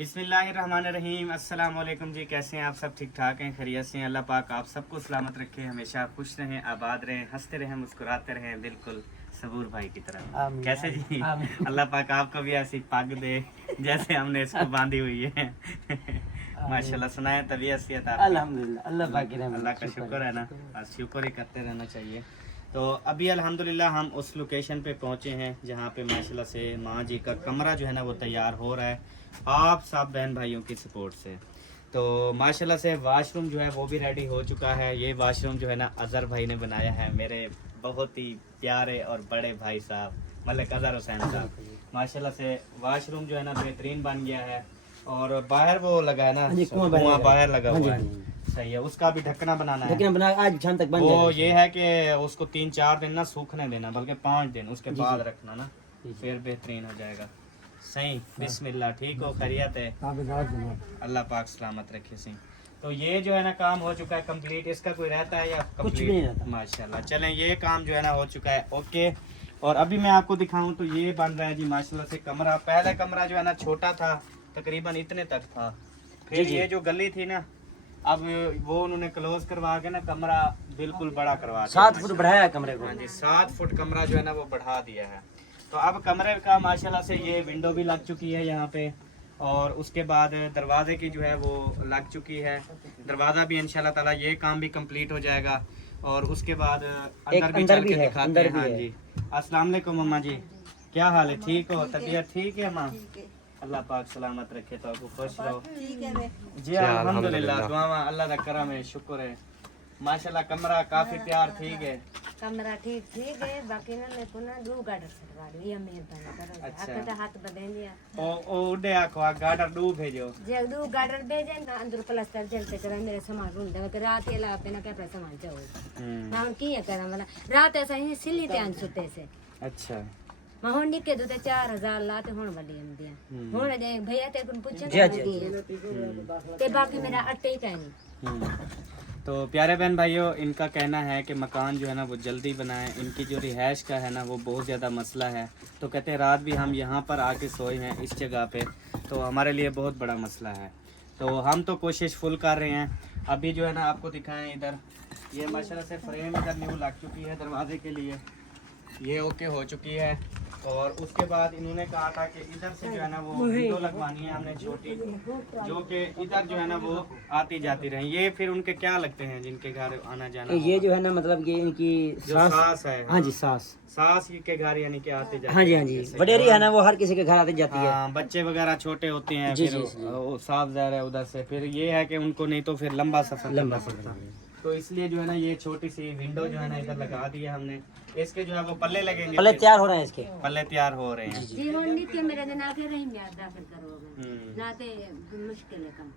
बिस्मिल्लाहिर्रहमानिर्रहीम। अस्सलाम वालेकुम जी, कैसे हैं आप सब? ठीक ठाक हैं, खैरियत से हैं? अल्लाह पाक आप सबको सलामत रखे, हमेशा खुश रहें, आबाद रहें, हंसते रहें, मुस्कुराते रहें, बिल्कुल सबूर भाई की तरह। कैसे जी? अल्लाह पाक आपको भी ऐसी पग दे जैसे हमने इसको बांधी हुई है। माशाल्लाह। सुनाए तबीयत से अल्हम्दुलिल्लाह, अल्लाह पाक की रहमत, अल्लाह का शुक्र है ना, बस शुक्र ही करते रहना चाहिए। तो अभी अल्हम्दुलिल्लाह हम उस लोकेशन पे पहुंचे हैं जहाँ पे माशाल्लाह से माँ जी का कमरा जो है ना वो तैयार हो रहा है, आप सब बहन भाइयों की सपोर्ट से। तो माशाल्लाह से वाशरूम जो है वो भी रेडी हो चुका है। ये वाशरूम जो है ना अज़हर भाई ने बनाया है, मेरे बहुत ही प्यारे और बड़े भाई साहब मलिक अज़हर हुसैन साहब। माशाल्लाह से वाशरूम जो है ना बेहतरीन बन गया है। और बाहर वो लगा है ना, कुआं बाहर लगा हुआ है, सही है। उसका भी ढक्कना बनाना है, ढक्कना बना आज शाम तक बन वो जाएगा। ये है कि उसको 3-4 दिन ना सूखने देना, बल्कि 5 दिन उसके बाद रखना ना, फिर बेहतरीन हो जाएगा। सही। बिस्मिल्लाह। ठीक हो? खैरियत है? अल्लाह पाक सलामत रखे। सही। तो ये जो है ना काम हो चुका है कंप्लीट। इसका कोई रहता है या कुछ भी नहीं कंप्लीट? रहता। माशाल्लाह। चलें, ये काम जो है ना हो चुका है, ओके। और अभी मैं आपको दिखाऊं तो ये बन रहा है जी माशाल्लाह से कमरा। पहले कमरा जो है ना छोटा था, तकरीबन इतने तक था। फिर ये जो गली थी ना, अब वो उन्होंने क्लोज करवा के ना कमरा बिल्कुल बड़ा करवा दिया। 7 फुट बढ़ाया है कमरे को। हाँ जी, 7 फुट कमरा जो है ना वो बढ़ा दिया है। तो अब कमरे का माशाल्लाह से ये विंडो भी लग चुकी है यहाँ पे, और उसके बाद दरवाजे की जो है वो लग चुकी है। दरवाज़ा भी इंशाल्लाह ताला ये काम भी कंप्लीट हो जाएगा। और उसके बाद अंदर भी चल के दिखाते हैं। हाँ जी। अस्सलाम वालेकुम मम्मा जी, क्या हाल है? ठीक हो? तबीयत ठीक है माँ? अल्लाह पाक सलामत रखे, तो आपको खुश रहो जी। अल्हम्दुलिल्लाह, दुआ अल्लाह दा करम है, शुक्र है। माशाल्लाह कमरा काफी तैयार ठीक है। कमरा ठीक है, बाकी ना मैं को ना 2 गार्डर सटवा दी, ये मेहरबानी करो। अच्छा। आपका हाथ बदल दिया ओ उड़े आखो गाडर डू भेजो। जे 2 गार्डर भेजे ना अंदर प्लास्टर जलते कर मेरे सामान रूम दे के रात एला पे ना क्या सामान जाओ ना की है करा वाला रात ऐसा ही सिल्ली ते अन सुते से। अच्छा। मैं हुन निके दो ते 4000 लाते हुन बड़ी अंदिया हुन जे भैया ते कुन पूछे ते बाकी मेरा अट्टे ही कहनी। तो प्यारे बहन भाइयों, इनका कहना है कि मकान जो है ना वो जल्दी बनाएं। इनकी जो रिहाइश का है ना वो बहुत ज़्यादा मसला है। तो कहते हैं रात भी हम यहाँ पर आके सोए हैं इस जगह पे, तो हमारे लिए बहुत बड़ा मसला है। तो हम तो कोशिश फुल कर रहे हैं। अभी जो है ना आपको दिखाएं, इधर ये माशाल्लाह से फ्रेम इधर न्यू लग चुकी है दरवाजे के लिए, ये ओके हो चुकी है। और उसके बाद इन्होंने कहा था कि इधर से जो है ना वो विंडो लगवानी है हमने छोटी, जो कि इधर जो है ना वो आती जाती रहे। ये फिर उनके क्या लगते हैं जिनके घर आना जाना? ये जो है ना मतलब ये इनकी सास है। हाँ जी, सास के घर यानी कि आते जाते। हाँ जी, हाँ जी, वडेरी है ना वो हर किसी के घर आती जाती है। हाँ, बच्चे वगैरह छोटे होते हैं, जी, फिर जी। वो साफ ज़ाहिर है उधर से, फिर ये है कि उनको नहीं तो फिर लंबा सफर करना पड़ता। तो इसलिए जो है ना ये छोटी सी विंडो जो है ना इधर लगा दी है हमने। इसके जो है वो पल्ले लगेंगे, पल्ले तैयार हो रहे हैं, इसके पल्ले तैयार हो रहे हैं। जी हुन निके मेरे दिन आके रही मैं दाखिल करोगे नाते मुश्किल है कम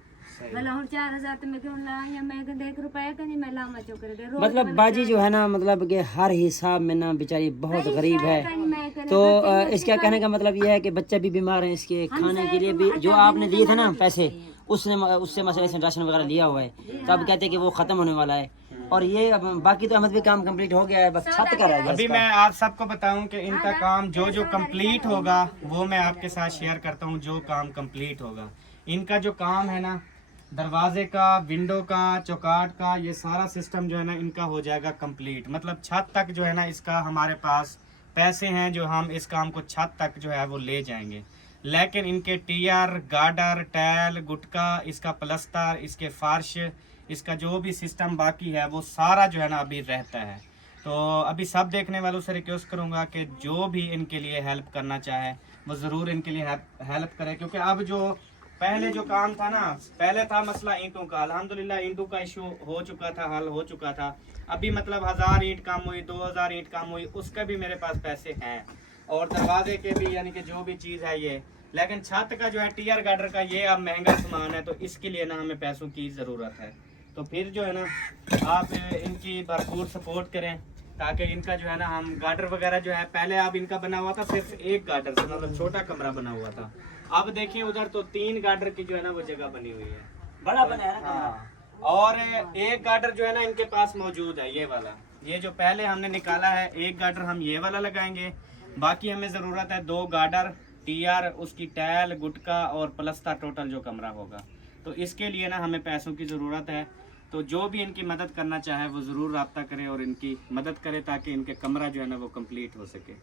भला हुन 4000 तो मैं क्यों ला या मैं 1 रुपया का नहीं मैं लामा चोकर दे मतलब बाजी जो है ना मतलब कि हर हिसाब में ना बेचारी बहुत गरीब है। तो इसका कहने का मतलब ये है कि बच्चे भी बीमार हैं, इसके खाने के लिए भी जो आपने दिए थे ना पैसे उससे मसले से राशन वगैरह लिया हुआ है, तो अब कहते हैं कि वो खत्म होने वाला है। और ये अब बाकी तो अहमद भी काम कंप्लीट हो गया है, बस छत का रह गया। अभी मैं आप सबको बताऊं कि इनका काम जो जो कंप्लीट होगा वो मैं आपके साथ शेयर करता हूं। जो काम कंप्लीट होगा इनका जो काम है ना, दरवाजे का, विंडो का, चौकाट का, ये सारा सिस्टम जो है ना इनका हो जाएगा कंप्लीट। मतलब छत तक जो है ना इसका हमारे पास पैसे हैं जो हम इस काम को छत तक जो है वो ले जाएंगे। लेकिन इनके टीयर, गार्डर, टैल, गुटका, इसका प्लस्तर, इसके फर्श, इसका जो भी सिस्टम बाकी है वो सारा जो है ना अभी रहता है। तो अभी सब देखने वालों से रिक्वेस्ट करूंगा कि जो भी इनके लिए हेल्प करना चाहे वो ज़रूर इनके लिए हेल्प करे। क्योंकि अब जो पहले जो काम था ना, पहले था मसला ईंटों का, अल्हम्दुलिल्लाह ईंटों का इशू हो चुका था, हल हो चुका था। अभी मतलब 1000 ईंट काम हुई, 2000 ईंट काम हुई, उसका भी मेरे पास पैसे हैं। और दरवाजे के भी यानी कि जो भी चीज़ है ये। लेकिन छत का जो है टीयर गार्डर का ये अब महंगा सामान है, तो इसके लिए ना हमें पैसों की ज़रूरत है। तो फिर जो है ना आप इनकी भरपूर सपोर्ट करें, ताकि इनका जो है ना हम गार्डर वगैरह जो है, पहले अब इनका बना हुआ था सिर्फ 1 गार्डर से, मतलब छोटा कमरा बना हुआ था। अब देखिए उधर तो 3 गार्डर की जो है ना वो जगह बनी हुई है, बड़ा बना है ना। हाँ। और 1 गार्डर जो है ना इनके पास मौजूद है, ये वाला, ये जो पहले हमने निकाला है 1 गार्डर हम ये वाला लगाएंगे। बाकी हमें ज़रूरत है 2 गार्डर टीआर, उसकी टैल, गुटका और प्लस्तर टोटल जो कमरा होगा। तो इसके लिए ना हमें पैसों की ज़रूरत है। तो जो भी इनकी मदद करना चाहे वो ज़रूर रब्ता करे और इनकी मदद करे ताकि इनके कमरा जो है ना वो कंप्लीट हो सके।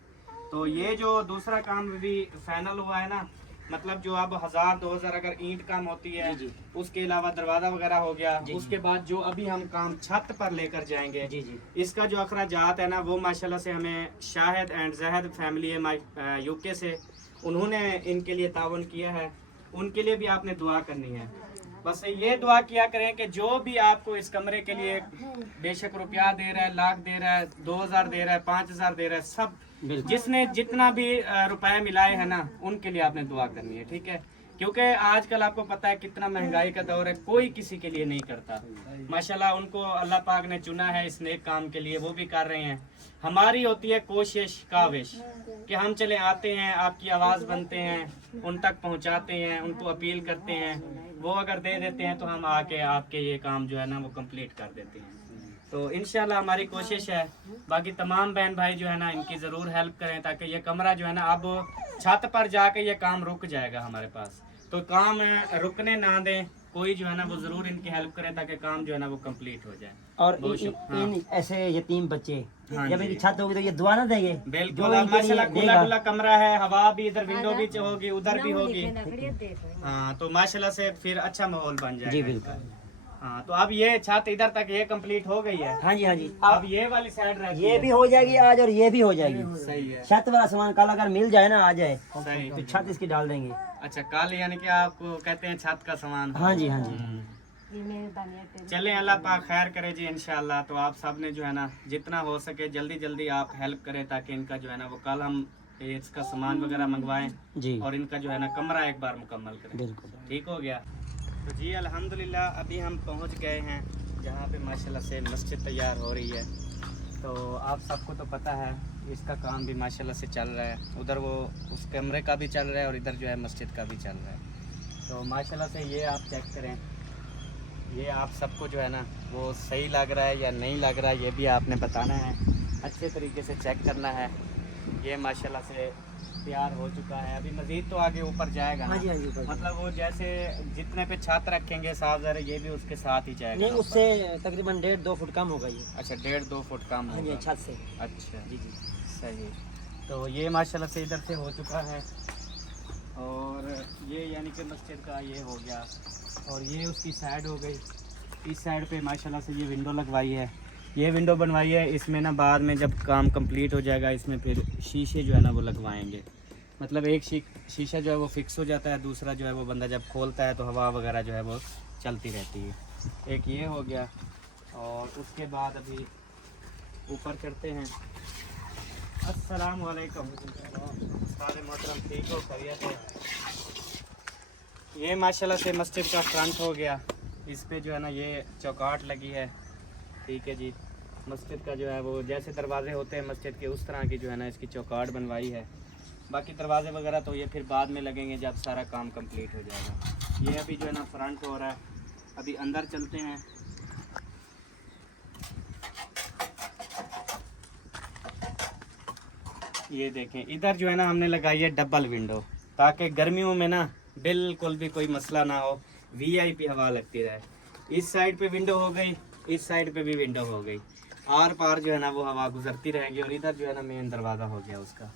तो ये जो दूसरा काम भी फाइनल हुआ है ना, मतलब जो अब 1000-2000 अगर ईंट काम होती है, उसके अलावा दरवाज़ा वगैरह हो गया, उसके बाद जो अभी हम काम छत पर लेकर जाएंगे, इसका जो अखराजात है ना वो माशाल्लाह से हमें शाहिद एंड जहद फैमिली है यूके से, उन्होंने इनके लिए तावन किया है। उनके लिए भी आपने दुआ करनी है। बस ये दुआ किया करें कि जो भी आपको इस कमरे के लिए बेशक रुपया दे रहा है, लाख दे रहा है, 2000 दे रहा है, 5000 दे रहा है, सब जिसने जितना भी रुपए मिलाए हैं ना उनके लिए आपने दुआ करनी है, ठीक है। क्योंकि आजकल आपको पता है कितना महंगाई का दौर है, कोई किसी के लिए नहीं करता। माशाल्लाह उनको अल्लाह पाक ने चुना है इस नेक काम के लिए, वो भी कर रहे हैं। हमारी होती है कोशिश काविश कि हम चले आते हैं, आपकी आवाज़ बनते हैं, उन तक पहुंचाते हैं, उनको अपील करते हैं, वो अगर दे देते हैं तो हम आके आपके ये काम जो है ना वो कंप्लीट कर देते हैं। तो इंशाल्लाह हमारी कोशिश है। बाकी तमाम बहन भाई जो है ना इनकी ज़रूर हेल्प करें ताकि ये कमरा जो है ना अब छत पर जाके ये काम रुक जाएगा हमारे पास। तो काम रुकने ना दें, कोई जो है ना वो ज़रूर इनकी हेल्प करें ताकि काम जो है ना वो कंप्लीट हो जाए। और इन ऐसे यतीम बच्चे जब इनकी छत होगी तो ये दुआ ना देंगे? बिल्कुल माशाल्लाह, खुला खुला कमरा है, हवा भी इधर विंडो भी होगी, उधर भी होगी। हाँ तो माशाल्लाह से फिर अच्छा माहौल बन जाएगा। जी बिल्कुल। हाँ तो अब ये छत इधर तक ये कंप्लीट हो गई है। हाँ जी हाँ जी। अब ये वाली साइड रहती ये है। भी हो जाएगी आज और ये भी हो जाएगी। सही है। छत वाला सामान कल अगर मिल जाए ना आ जाए सही। तो छत इसकी डाल देंगे। अच्छा कल यानी कि आपको कहते हैं छत का सामान। हाँ जी हाँ जी। चलें अल्लाह पाक खैर करे जी इंशाल्लाह। तो आप सब ने जो है ना जितना हो सके जल्दी जल्दी आप हेल्प करें ताकि इनका जो है ना वो कल हम इसका सामान वगैरह मंगवाएं जी और इनका जो है ना कमरा एक बार मुकम्मल करें। बिल्कुल ठीक हो गया। तो जी अल्हम्दुलिल्लाह अभी हम पहुंच गए हैं जहाँ पे माशाल्लाह से मस्जिद तैयार हो रही है। तो आप सबको तो पता है इसका काम भी माशाल्लाह से चल रहा है, उधर वो उस कमरे का भी चल रहा है और इधर जो है मस्जिद का भी चल रहा है। तो माशाल्लाह से ये आप चेक करें, ये आप सबको जो है ना वो सही लग रहा है या नहीं लग रहा है ये भी आपने बताना है, अच्छे तरीके से चेक करना है। ये माशाल्लाह से तैयार हो चुका है, अभी मज़ीद तो आगे ऊपर जाएगा ना। हाँ जी हाँ जी ऊपर। मतलब वो जैसे जितने पे छत रखेंगे साफ ज़रा ये भी उसके साथ ही जाएगा। नहीं उससे तकरीबन 1.5-2 फुट कम होगा ये। अच्छा 1.5-2 फुट कम हाँ जी होगा। छत से। अच्छा जी जी सही। तो ये माशाल्लाह से इधर से हो चुका है और ये यानी कि मस्जिद का ये हो गया और ये उसकी साइड हो गई। इस साइड पे माशाल्लाह से ये विंडो लगवाई है, ये विंडो बनवाई है। इसमें ना बाद में जब काम कंप्लीट हो जाएगा इसमें फिर शीशे जो है ना वो लगवाएंगे। मतलब एक शीशा जो है वो फिक्स हो जाता है, दूसरा जो है वो बंदा जब खोलता है तो हवा वगैरह जो है वो चलती रहती है। एक ये हो गया और उसके बाद अभी ऊपर चढ़ते हैं। अस्सलाम वालेकुम। सारे मोहतरम ठीक हो, खैरियत है? ये माशाल्लाह से मस्जिद का फ्रंट हो गया, इस पे जो है ना ये चौकाट लगी है। ठीक है जी, मस्जिद का जो है वो जैसे दरवाजे होते हैं मस्जिद के उस तरह की जो है ना इसकी चौकाट बनवाई है। बाकी दरवाजे वगैरह तो ये फिर बाद में लगेंगे जब सारा काम कंप्लीट हो जाएगा। ये अभी जो है ना फ्रंट हो रहा है, अभी अंदर चलते हैं। ये देखें इधर जो है ना हमने लगाई है डबल विंडो ताकि गर्मियों में ना बिल्कुल भी कोई मसला ना हो, वीआईपी हवा लगती रहे। इस साइड पे विंडो हो गई, इस साइड पे भी विंडो हो गई, आर पार जो है ना वो हवा गुजरती रहेगी। और इधर जो है ना मेन दरवाज़ा हो गया उसका।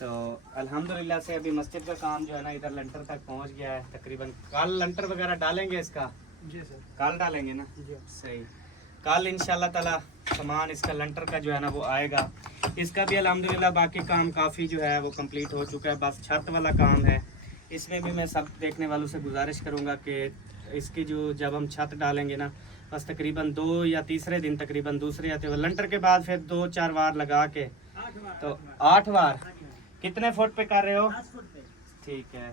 तो अल्हम्दुलिल्लाह से अभी मस्जिद का काम जो है ना इधर लंटर तक पहुंच गया है तकरीबन। कल लंटर वगैरह डालेंगे इसका? जी सर कल डालेंगे ना जी। सही, कल इंशाल्लाह ताला सामान इसका लंटर का जो है ना वो आएगा। इसका भी अल्हम्दुलिल्लाह बाकी काम काफ़ी जो है वो कंप्लीट हो चुका है, बस छत वाला काम है। इसमें भी मैं सब देखने वालों से गुजारिश करूँगा कि इसकी जो जब हम छत डालेंगे ना बस तकरीबन 2 या तीसरे दिन तकरीबन दूसरे आते हुए लंटर के बाद फिर 2-4 बार लगा के तो 8 बार कितने फुट पे कर रहे हो? 10 फुट पे। ठीक है,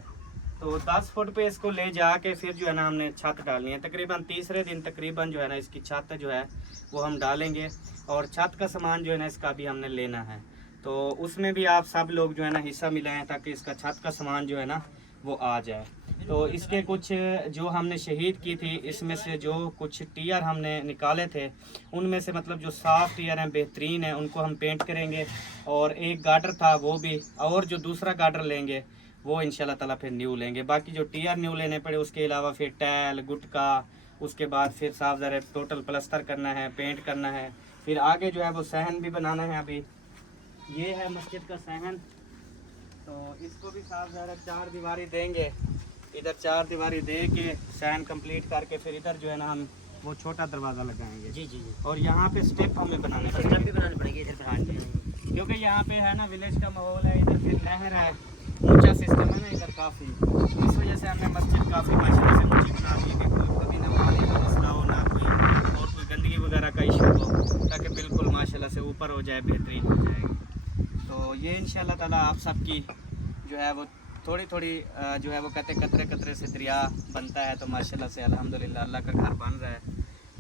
तो 10 फुट पे इसको ले जाके फिर जो है ना हमने छत डालनी है। तकरीबन तीसरे दिन तकरीबन जो है ना इसकी छत जो है वो हम डालेंगे और छत का सामान जो है ना इसका भी हमने लेना है। तो उसमें भी आप सब लोग जो है ना हिस्सा मिलाएं ताकि इसका छत का सामान जो है ना वो आ जाए। तो इसके कुछ जो हमने शहीद की थी इसमें से जो कुछ टीयर हमने निकाले थे उनमें से मतलब जो साफ टीयर हैं बेहतरीन है उनको हम पेंट करेंगे। और एक गार्डर था वो भी, और जो दूसरा गार्डर लेंगे वो इंशाल्लाह ताला फिर न्यू लेंगे। बाकी जो टीआर न्यू लेने पड़े उसके अलावा फिर टैल गुटका, उसके बाद फिर साफ ज़रा टोटल प्लस्तर करना है, पेंट करना है। फिर आगे जो है वो सहन भी बनाना है। अभी ये है मस्जिद का सहन, तो इसको भी साफ ज़रा 4 दीवारी देंगे। इधर 4 दीवारी दे के सहन कंप्लीट करके फिर इधर जो है ना हम वो छोटा दरवाज़ा लगाएंगे। जी जी जी, और यहाँ पे स्टेप हमें बनाने स्टेप पड़ेंगे भी बनानी पड़ेगी इधर पे। हाँ जी, क्योंकि यहाँ पे है ना विलेज का माहौल है, इधर फिर नहर है, ऊंचा सिस्टम है ना इधर काफ़ी, इस वजह से हमने मस्जिद काफ़ी माशाल्लाह से ऊंची बना दी कि कोई कभी ना पानी का मसला हो, ना कोई और कोई गंदगी वगैरह का इशू हो, ताकि बिल्कुल माशाल्लाह से ऊपर हो जाए, बेहतरीन हो जाएगी। तो ये इंशाल्लाह ताला आप सबकी जो है वो थोड़ी थोड़ी जो है वो कहते कतरे कतरे से दरिया बनता है, तो माशाल्लाह से अल्हम्दुलिल्लाह अल्लाह का घर बन रहा है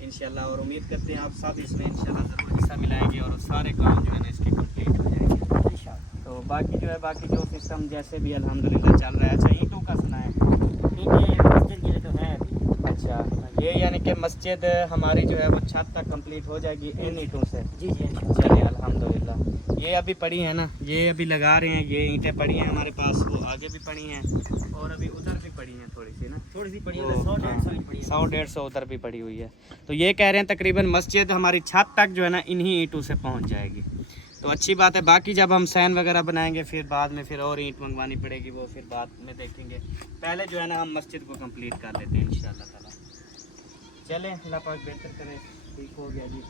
इंशाल्लाह। और उम्मीद करते हैं आप सब इसमें इंशाल्लाह ज़रूर हिस्सा मिलाएंगे और सारे काम जो है ना इसके कंप्लीट हो जाएंगे इंशाल्लाह। तो बाकी जो है बाकी जो सिस्टम जैसे भी अल्हम्दुलिल्लाह चल रहा है। अच्छा ईंटों का सुना है? मस्जिद के लिए तो है अभी। अच्छा, ये यानी कि मस्जिद हमारी जो है वो छत तक कंप्लीट हो जाएगी इन ईंटों से। जी जी, चलिए अल्हम्दुलिल्लाह। ये अभी पड़ी है ना, ये अभी लगा रहे हैं, ये ईंटें पड़ी हैं हमारे पास, वो आगे भी पड़ी हैं और अभी उधर भी पड़ी हैं थोड़ी सी ना, थोड़ी सी पड़ी है, वो, 100-150 ईंट पड़ी है। 100-150 उधर भी पड़ी हुई है। तो ये कह रहे हैं तकरीबन मस्जिद हमारी छत तक जो है ना इन्हीं ईंटों से पहुंच जाएगी, तो अच्छी बात है। बाकी जब हम सैन वगैरह बनाएंगे फिर बाद में फिर और ईंट मंगवानी पड़ेगी, वो फिर बाद में देखेंगे। पहले जो है ना हम मस्जिद को कंप्लीट कर लेते हैं इंशाल्लाह ताला। चलें, अल्लाह पाक बेहतर करे। ठीक हो गया जी।